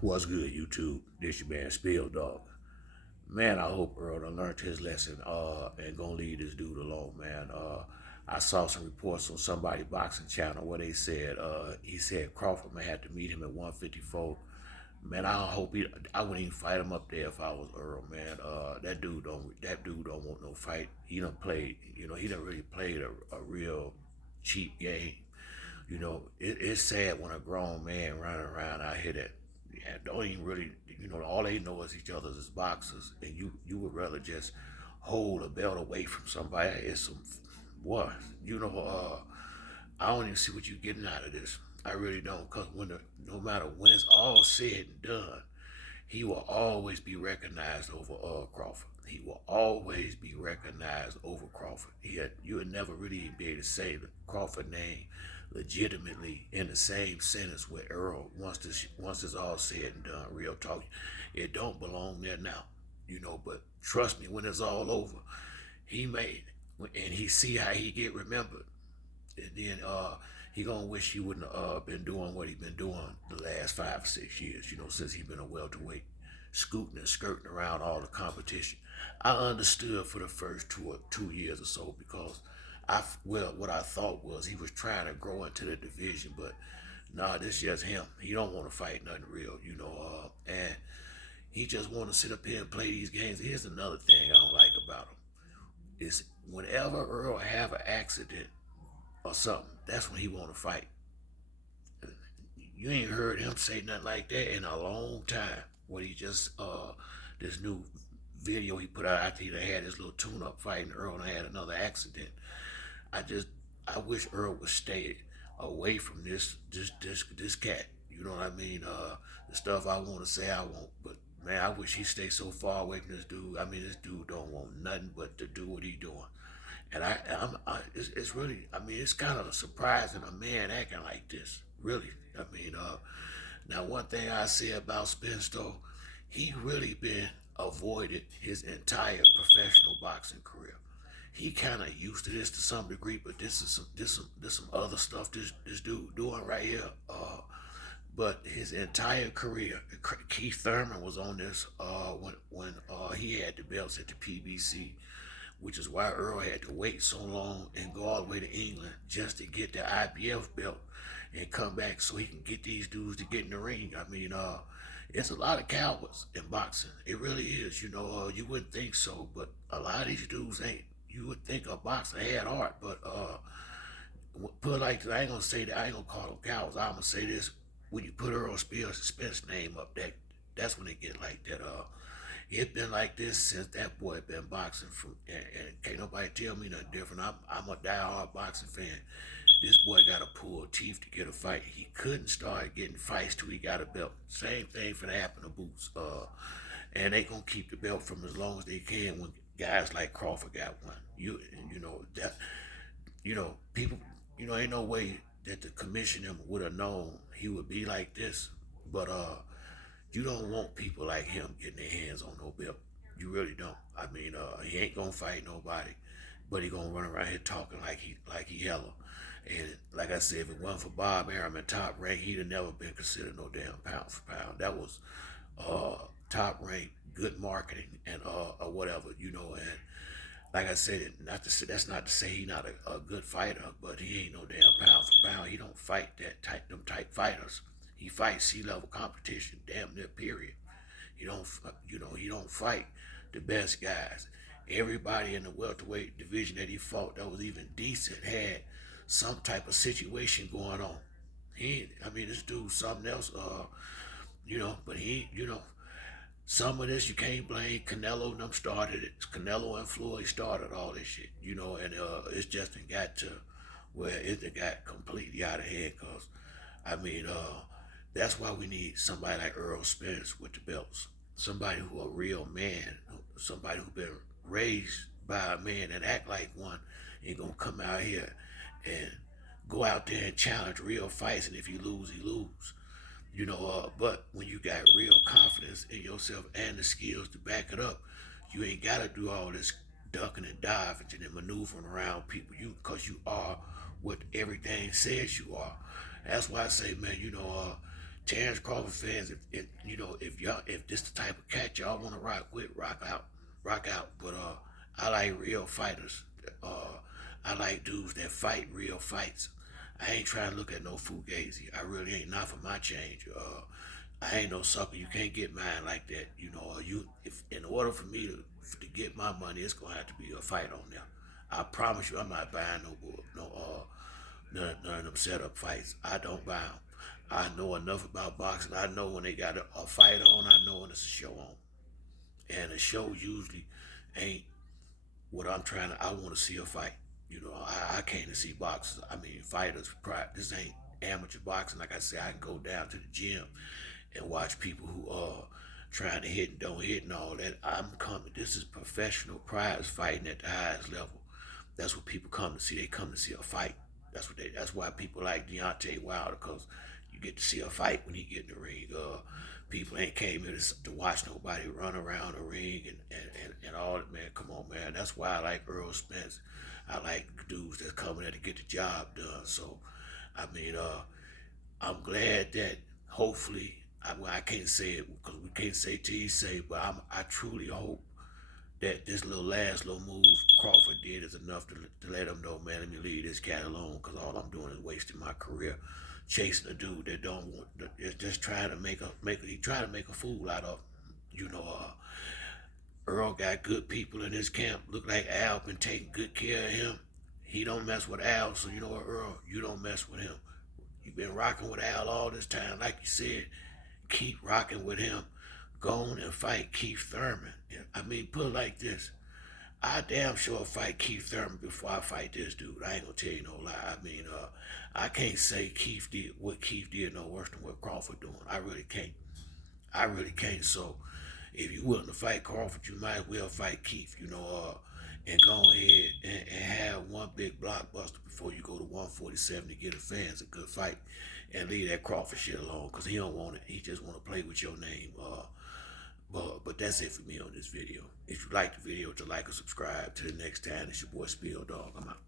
What's good, YouTube? This your man Spill Dog. Man, I hope Earl done learned his lesson and gonna leave this dude alone, man. I saw some reports on somebody boxing channel where they said he said Crawford may have to meet him at 154. Man, I hope I wouldn't even fight him up there if I was Earl, man. That dude don't want no fight. He done played, he done really played a real cheap game. It's sad when a grown man running around out here that don't even really, all they know is each other as boxers, and you would rather just hold a belt away from somebody. It's some what, I don't even see what you're getting out of this. I really don't, cause no matter when it's all said and done, he will always be recognized over Crawford. He will always be recognized over Crawford. You would never really be able to say the Crawford name legitimately in the same sentence with Errol. Once it's all said and done, real talk, it don't belong there now. But trust me, when it's all over, he made and he see how he get remembered, and then he gonna wish he wouldn't have been doing what he been doing the last 5 or 6 years. Since he been a welterweight, scooting and skirting around all the competition. I understood for the first 2 years or so because what I thought was he was trying to grow into the division, but nah, this just him. He don't want to fight nothing real. And he just want to sit up here and play these games. Here's another thing I don't like about him is whenever Earl have an accident or something, that's when he want to fight. You ain't heard him say nothing like that in a long time. What he just this new video he put out after he had his little tune-up fight and Earl had another accident. I just I wish Earl would stay away from this cat. You know what I mean? The stuff I want to say I won't, but man, I wish he stay so far away from this dude. I mean, this dude don't want nothing but to do what he doing. And it's really, I mean, it's kind of surprising a man acting like this. Really, I mean, now one thing I say about Spence though, he really been avoided his entire professional boxing career. He kind of used to this to some degree, but this some other stuff this dude doing right here. But his entire career, Keith Thurman was on this when he had the belts at the PBC, which is why Earl had to wait so long and go all the way to England just to get the IBF belt and come back so he can get these dudes to get in the ring. I mean, it's a lot of cowards in boxing. It really is. You wouldn't think so, but a lot of these dudes ain't. You would think a boxer had heart, but put it like this, I ain't gonna say that. I ain't gonna call them cowards. I'm gonna say this: when you put Earl Spence name up, that's when it get like that. It been like this since that boy been boxing from, and can't nobody tell me nothing different. I'm a diehard boxing fan. This boy got to pull teeth to get a fight. He couldn't start getting fights till he got a belt. Same thing for the happen to Boots. And they gonna keep the belt from as long as they can when guys like Crawford got one. You know that people, ain't no way that the commissioner would have known he would be like this. But you don't want people like him getting their hands on no belt. You really don't. I mean, he ain't gonna fight nobody, but he gonna run around here talking like he hella. And like I said, if it wasn't for Bob Arum at top rank, he'd have never been considered no damn pound for pound. That was top rank, good marketing, and or whatever. And like I said, not to say that's not to say he not a good fighter, but he ain't no damn pound for pound. He don't fight them type fighters. He fights sea-level competition, damn near period. He don't fight the best guys. Everybody in the welterweight division that he fought that was even decent had some type of situation going on. I mean, this dude's something else. But some of this you can't blame Canelo and them started it. Canelo and Floyd started all this shit. And it's just got to where it got completely out of hand. Cause I mean, that's why we need somebody like Earl Spence with the belts. Somebody who a real man, somebody who been raised by a man and act like one, ain't gonna come out here and go out there and challenge real fights. And if you lose, you lose. But when you got real confidence in yourself and the skills to back it up, you ain't gotta do all this ducking and diving and maneuvering around people. Because you are what everything says you are. That's why I say, man, Terrence Crawford fans, if you know, if this the type of cat y'all want to rock with, rock out. But I like real fighters. Uh, I like dudes that fight real fights. I ain't trying to look at no fugazi. I really ain't, not for my change. I ain't no sucker. You can't get mine like that. You know, if in order for me to get my money, it's gonna have to be a fight on there. I promise you, I'm not buying none of them setup fights. I don't buy them. I know enough about boxing. I know when they got a fight on. I know when it's a show on. And a show usually ain't what I'm trying to. I want to see a fight. You know, I came to see boxers. I mean, fighters. This ain't amateur boxing. Like I said, I can go down to the gym and watch people who are trying to hit and don't hit and all that. I'm coming. This is professional prize fighting at the highest level. That's what people come to see. They come to see a fight. That's why people like Deontay Wilder, because you get to see a fight when he get in the ring. People ain't came here to watch nobody run around the ring and all that, man. Come on, man. That's why I like Earl Spence. I like dudes that come there to get the job done. So, I mean, I'm glad that hopefully, I can't say it because we can't say till you say, but I truly hope that this last little move Crawford did is enough to let him know, man, let me leave this cat alone because all I'm doing is wasting my career chasing a dude that don't want, is just trying to he trying to make a fool out of, you know, Earl got good people in his camp. Look like Al been taking good care of him. He don't mess with Al, so you know what, Earl, you don't mess with him. You've been rocking with Al all this time, like you said. Keep rocking with him. Go on and fight Keith Thurman. I mean, put it like this. I damn sure fight Keith Thurman before I fight this dude. I ain't gonna tell you no lie. I mean, I can't say Keith did no worse than what Crawford doing. I really can't. I really can't. So if you're willing to fight Crawford, you might as well fight Keith, and go ahead and have one big blockbuster before you go to 147 to get a fans a good fight and leave that Crawford shit alone because he don't want it. He just want to play with your name. But that's it for me on this video. If you like the video, to like or subscribe. Till the next time, it's your boy Spill Dog. I'm out.